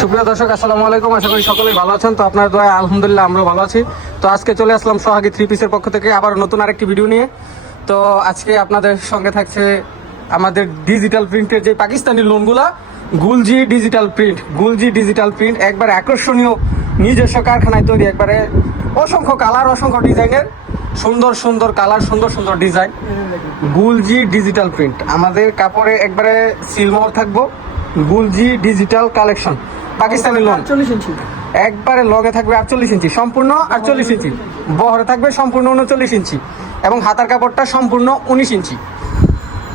সুপ্রিয় দর্শক, আসসালামু আলাইকুম। আশা করি সকলেই ভালো আছেন। তো আপনার দোয়ায় আলহামদুলিল্লাহ আমরা ভালো আছি। তো আজকে চলে আসলাম সোহাগী থ্রি পিসের পক্ষ থেকে আবার নতুন আরেকটি ভিডিও নিয়ে। তো আজকে আপনাদের সঙ্গে থাকছে আমাদের ডিজিটাল প্রিন্টের যে পাকিস্তানি লোনগুলা, গুলজি ডিজিটাল প্রিন্ট একবারে আকর্ষণীয়, নিজস্ব কারখানায় তৈরি, একবারে অসংখ্য কালার, অসংখ্য ডিজাইনের, সুন্দর সুন্দর কালার, সুন্দর সুন্দর ডিজাইন। গুলজি ডিজিটাল প্রিন্ট আমাদের কাপড়ে একবারে সিলমোহর থাকবো। গুলজি ডিজিটাল কালেকশন পাকিস্তানি লোন 40 ইঞ্চি একবারে লগে থাকবে 48 ইঞ্চি, সম্পূর্ণ 48 ইঞ্চি, বহরে থাকবে সম্পূর্ণ 39 ইঞ্চি এবং হাতার কাপড়টা সম্পূর্ণ 19 ইঞ্চি।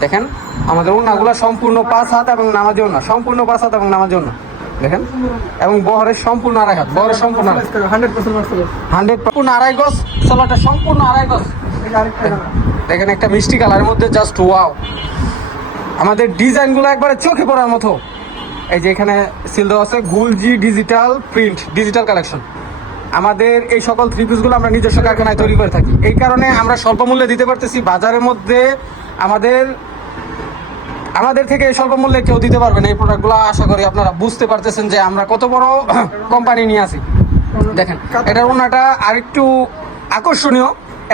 দেখেন আমাদের ওড়নাগুলো সম্পূর্ণ 5 হাত এবং নামাজি ওড়না, সম্পূর্ণ 5 হাত এবং নামাজি ওড়না দেখেন, এবং বহরের সম্পূর্ণ 2.5 হাত, বহরের সম্পূর্ণ 100 সম্পূর্ণ 2.5 গজ, সোলাটা সম্পূর্ণ 2.5 গজ। দেখেন একটা মিষ্টি কালারের মধ্যে, জাস্ট ওয়াও। আমাদের ডিজাইনগুলো একবারে চোখে পড়ার মতো। এই যে এখানে সিল দেওয়া আছে গুলজি ডিজিটাল প্রিন্ট, ডিজিটাল কালেকশন। আমাদের এই সকল থ্রি পিসগুলো আমরা নিজস্ব কারখানায় তৈরি করে থাকি। এই কারণে আমরা স্বল্প মূল্যে দিতে পারতেছি। বাজারের মধ্যে আমাদের থেকে স্বল্প মূল্যে কেউ দিতে পারবে না এই প্রোডাক্টগুলো। আশা করি আপনারা বুঝতে পারতেছেন যে আমরা কত বড় কোম্পানি নিয়ে আসি। দেখেন এটার ওনাটা আরেকটু আকর্ষণীয়,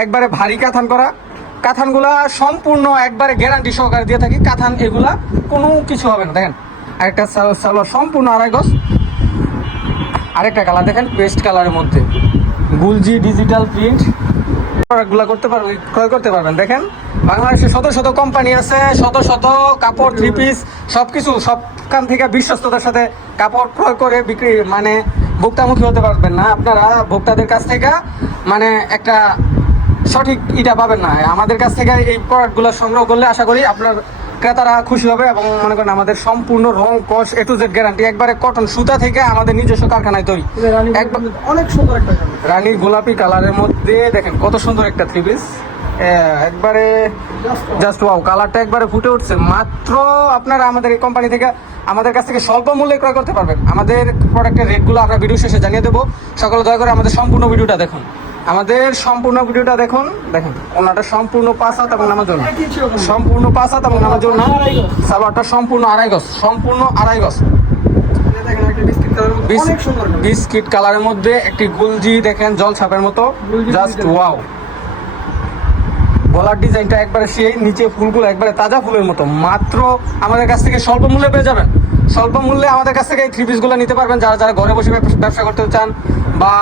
একবারে ভারী কাথান করা। কাথানগুলা সম্পূর্ণ একবারে গ্যারান্টি সহকারে দিয়ে থাকি। কাথান এগুলা কোনো কিছু হবে না। দেখেন আরেকটা সালোয়ার সম্পূর্ণ 2.5 গজ। আরেকটা কালার দেখেন পেস্ট কালারের মধ্যে, গুলজি ডিজিটাল প্রিন্ট প্রোডাক্টগুলো ক্রয় করতে পারবেন। দেখেন বাংলাদেশে শত শত কোম্পানি আছে, শত শত কাপড়, থ্রি পিস, সবকিছু সবখান থেকে বিশ্বস্ততার সাথে কাপড় ক্রয় করে বিক্রি, মানে ভোক্তামুখী হতে পারবেন না আপনারা। ভোক্তাদের কাছ থেকে মানে একটা সঠিক ইটা পাবেন না। আমাদের কাছ থেকে এই প্রোডাক্টগুলো সংগ্রহ করলে আশা করি আপনার ক্রেতারা খুশি হবে। এবং মনে করেন আমাদের সম্পূর্ণ রং কস A to Z গ্যারান্টি, একবারে কটন সুতা থেকে আমাদের নিজস্ব কারখানায় তৈরি। অনেক সুন্দর একটা রানী গোলাপি কালারের মধ্যে দেখেন কত সুন্দর একটা থ্রি পিস, একবারে জাস্ট ওয়াও। কালারটা একবারে ফুটে উঠছে। মাত্র আপনারা আমাদের এই কোম্পানি থেকে, আমাদের কাছ থেকে স্বল্প মূল্যে ক্রয় করতে পারবেন। আমাদের প্রোডাক্টের রেটগুলো আমরা ভিডিও শেষে জানিয়ে দেবো। সকলে দয়া করে আমাদের সম্পূর্ণ ভিডিওটা দেখুন। দেখুন ওনাটা সম্পূর্ণ 5 হাত এবং নামার জন্য, সম্পূর্ণ 5 হাত এবং নামার জন্য। সালোয়ারটা সম্পূর্ণ 2.5 গজ, সম্পূর্ণ 2.5 গজ। বিস্কিট কালারের মধ্যে একটি গুলজি দেখেন জল ছাপের মতো, জাস্ট ওয়াও। গলার ডিজাইনটা একবারে সেই, নিচে ফুলগুলো একবারে তাজা ফুলের মতো। মাত্র আমাদের কাছ থেকে স্বল্প মূল্যে পেয়ে যাবেন। স্বল্প মূল্যে আমাদের কাছ থেকে এই থ্রি পিসগুলো নিতে পারবেন। যারা ঘরে বসে ব্যবসা করতে চান বা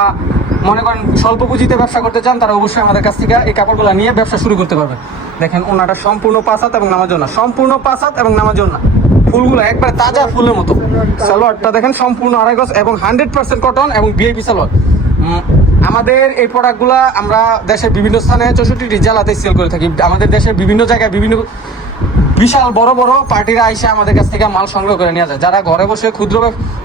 মনে করেন স্বল্প পুঁজিতে ব্যবসা করতে চান, তারা অবশ্যই আমাদের কাছ থেকে এই কাপড়গুলো নিয়ে ব্যবসা শুরু করতে পারবেন। দেখেন ওনাটা সম্পূর্ণ 5 হাত এবং নামার জন্য, সম্পূর্ণ 5 হাত এবং নামার জন্য। ফুলগুলো একবারে তাজা ফুলের মতো। সালোয়ারটা দেখেন সম্পূর্ণ 2.5 গজ এবং 100% কটন এবং ভিআইপি সালোয়ার। আমাদের এই প্রোডাক্টগুলো আমরা দেশের বিভিন্ন স্থানে 64টি জেলাতে সেল করে থাকি। আমাদের দেশের বিভিন্ন জায়গায় বিভিন্ন বিশাল বড় বড় পার্টিরা এসে আমাদের কাছ থেকে মাল সংগ্রহ করে নিয়ে যায়। যারা ঘরে বসে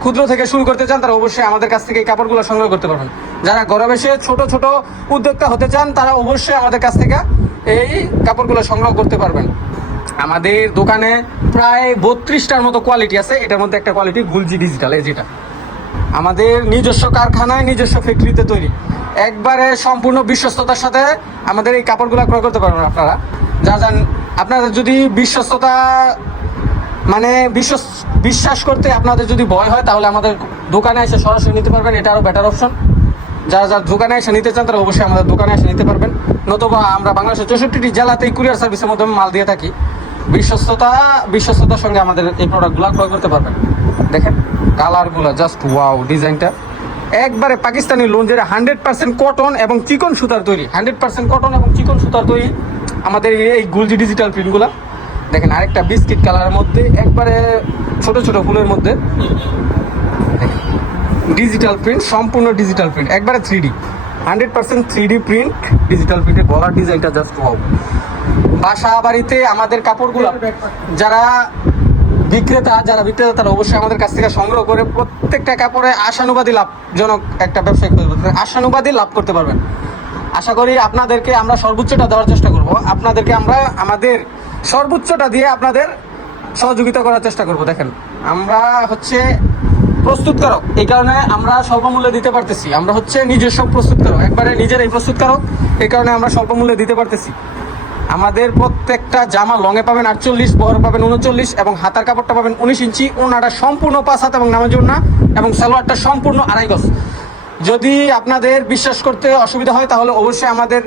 ক্ষুদ্র থেকে শুরু করতে চান, তারা অবশ্যই আমাদের কাছ থেকে এই কাপড়গুলো সংগ্রহ করতে পারবেন। যারা ঘরে বসে ছোট ছোট উদ্যোক্তা হতে চান, তারা অবশ্যই আমাদের কাছ থেকে এই কাপড়গুলো সংগ্রহ করতে পারবেন। আমাদের দোকানে প্রায় 32টার মতো কোয়ালিটি আছে। এটার মধ্যে একটা কোয়ালিটি গুলজি ডিজিটাল, এই যেটা আমাদের নিজস্ব কারখানায়, নিজস্ব ফ্যাক্টরিতে তৈরি, একবারে সম্পূর্ণ বিশ্বস্ততার সাথে আমাদের এই কাপড়গুলো ক্রয় করতে পারবেন আপনারা। আপনাদের যদি বিশ্বস্ততা মানে বিশ্বাস করতে আপনাদের যদি ভয় হয়, তাহলে আমাদের দোকানে এসে সরাসরি নিতে পারবেন। এটা আরও বেটার অপশন। যারা দোকানে এসে নিতে চান, তারা অবশ্যই আমাদের দোকানে এসে নিতে পারবেন। নতুবা আমরা বাংলাদেশের 64টি জেলাতেই কুরিয়ার সার্ভিসের মাধ্যমে মাল দিয়ে থাকি। বিশ্বস্ততার সঙ্গে আমাদের এই প্রোডাক্টগুলো ক্রয় করতে পারবেন। দেখেন কালারগুলো জাস্ট ওয়াও। ডিজাইনটা একবারে পাকিস্তানি লোন, যেটা 100% কটন এবং চিকন সুতার তৈরি, 100% কটন এবং চিকন সুতার তৈরি আমাদের এই গুলজি ডিজিটাল প্রিন্টগুলো। দেখেন আরেকটা বিস্কিট কালারের মধ্যে, একবারে ছোট ছোট ফুলের মধ্যে ডিজিটাল প্রিন্ট, সম্পূর্ণ ডিজিটাল প্রিন্ট, একবারে 3D 100% 3D প্রিন্ট ডিজিটাল প্রিন্টের গলার ডিজাইনটা জাস্ট ওয়াও। বাসা বাড়িতে আমাদের কাপড়গুলো যারা বিক্রেতা তারা অবশ্যই আমাদের কাছ থেকে সংগ্রহ করে প্রত্যেকটা কাপড়ে আশানুবাদী লাভজনক একটা ব্যবসায়িক আশানুবাদী লাভ করতে পারবেন। আশা করি আপনাদেরকে আমরা সর্বোচ্চটা দেওয়ার চেষ্টা করব। আপনাদেরকে আমরা আমাদের সর্বোচ্চটা দিয়ে আপনাদের সহযোগিতা করার চেষ্টা করব। দেখেন আমরা হচ্ছে প্রস্তুতকারক, এই কারণে আমরা স্বল্প মূল্যে দিতে পারতেছি। আমরা হচ্ছে নিজস্ব প্রস্তুতকারক, একবারে নিজেরাই প্রস্তুতকারক, এই কারণে আমরা স্বল্প মূল্যে দিতে পারতেছি। আমাদের প্রত্যেকটা জামা লংয়ে পাবেন 48, বহরে পাবেন 39 এবং হাতার কাপড়টা পাবেন 19 ইঞ্চি, ওনাটা সম্পূর্ণ 5 হাত এবং নামাজ ওড়না এবং সালোয়ারটা সম্পূর্ণ 2.5 গজ। যদি আপনাদের বিশ্বাস করতে অসুবিধা হয় তাহলে অবশ্যই আমাদের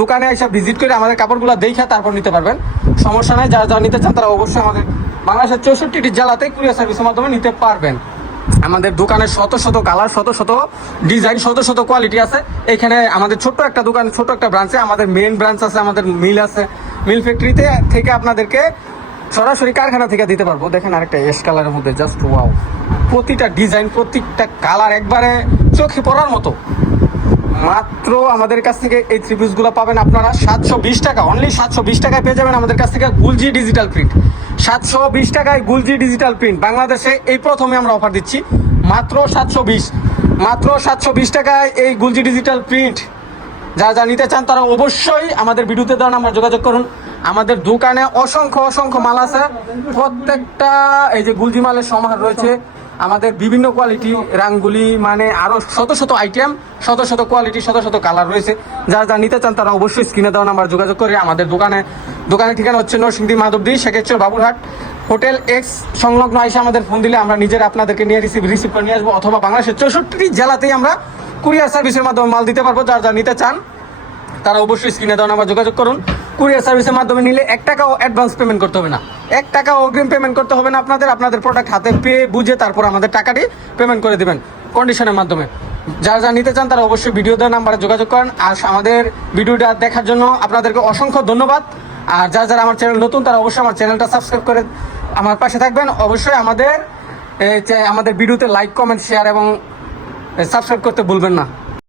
দোকানে এসে ভিজিট করে আমাদের কাপড়গুলো দেখে তারপর নিতে পারবেন, সমস্যা নাই। যারা যারা নিতে চান তারা অবশ্যই আমাদের বাংলাদেশের 64টি জেলাতে কুরিয়ার সার্ভিসের মাধ্যমে নিতে পারবেন। আমাদের দোকানে শত শত কালার, শত শত ডিজাইন, শত শত কোয়ালিটি আছে। এখানে আমাদের ছোট্ট একটা দোকান, ছোট একটা ব্রাঞ্চে, আমাদের মেইন ব্রাঞ্চ আছে, আমাদের মিল আছে, মিল ফ্যাক্টরিতে থেকে আপনাদেরকে সরাসরি কারখানা থেকে দিতে পারবো। দেখেন আরেকটা এস কালারের মধ্যে জাস্ট ওয়াও, প্রতিটা ডিজাইন, প্রত্যেকটা কালার একবারে চোখে পড়ার মতো। মাত্র আমাদের কাছ থেকে এই থ্রি পিসগুলো পাবেন আপনারা 720 টাকা, অনলি 720 টাকায় পেয়ে যাবেন আমাদের কাছ থেকে গুলজি ডিজিটাল প্রিন্ট। 720 টাকায় গুলজি ডিজিটাল প্রিন্ট বাংলাদেশে এই প্রথমে আমরা অফার দিচ্ছি, মাত্র 720, মাত্র 720 টাকায় এই গুলজি ডিজিটাল প্রিন্ট। যারা যা নিতে চান তারা অবশ্যই আমাদের ভিডিওতে দেওয়া নাম্বার যোগাযোগ করুন। আমাদের দোকানে অসংখ্য অসংখ্য মাল আছে, প্রত্যেকটা এই যে গুলজি মালের সমাহার রয়েছে। আমাদের বিভিন্ন কোয়ালিটি রাঙ্গুলি, মানে আরো শত শত আইটেম, শত শত কোয়ালিটি, শত শত কালার রয়েছে। যারা যা নিতে চান তারা অবশ্যই স্ক্রিনে দেওয়া নাম্বার যোগাযোগ করে আমাদের দোকানের ঠিকানা হচ্ছে নরসিংদী মাধবদী, শেখেরচর, বাবুরহাট, হোটেল এক্স সংলগ্ন। আইসা আমাদের ফোন দিলে আমরা নিজেরা আপনাদেরকে নিয়ে রিসিভ করে নিয়ে আসবো, অথবা বাংলাদেশের 64টি জেলাতেই আমরা কুরিয়ার সার্ভিসের মাধ্যমে মাল দিতে পারবো। যারা যা নিতে চান তারা অবশ্যই স্ক্রিনে দেওয়া নাম্বার যোগাযোগ করুন। কুরিয়ার সার্ভিসের মাধ্যমে নিলে 1 টাকাও অ্যাডভান্স পেমেন্ট করতে হবে না, 1 টাকাও অগ্রিম পেমেন্ট করতে হবে না। আপনাদের প্রোডাক্ট হাতে পেয়ে বুঝে তারপর আমাদের টাকাটি পেমেন্ট করে দেবেন কন্ডিশনের মাধ্যমে। যারা যা নিতে চান তারা অবশ্যই ভিডিও দেওয়ার নাম্বারে যোগাযোগ করেন। আর আমাদের ভিডিওটা দেখার জন্য আপনাদেরকে অসংখ্য ধন্যবাদ। আর যারা আমার চ্যানেল নতুন তারা অবশ্যই আমার চ্যানেলটা সাবস্ক্রাইব করে আমার পাশে থাকবেন। অবশ্যই আমাদের ভিডিওতে লাইক, কমেন্ট, শেয়ার এবং সাবস্ক্রাইব করতে ভুলবেন না।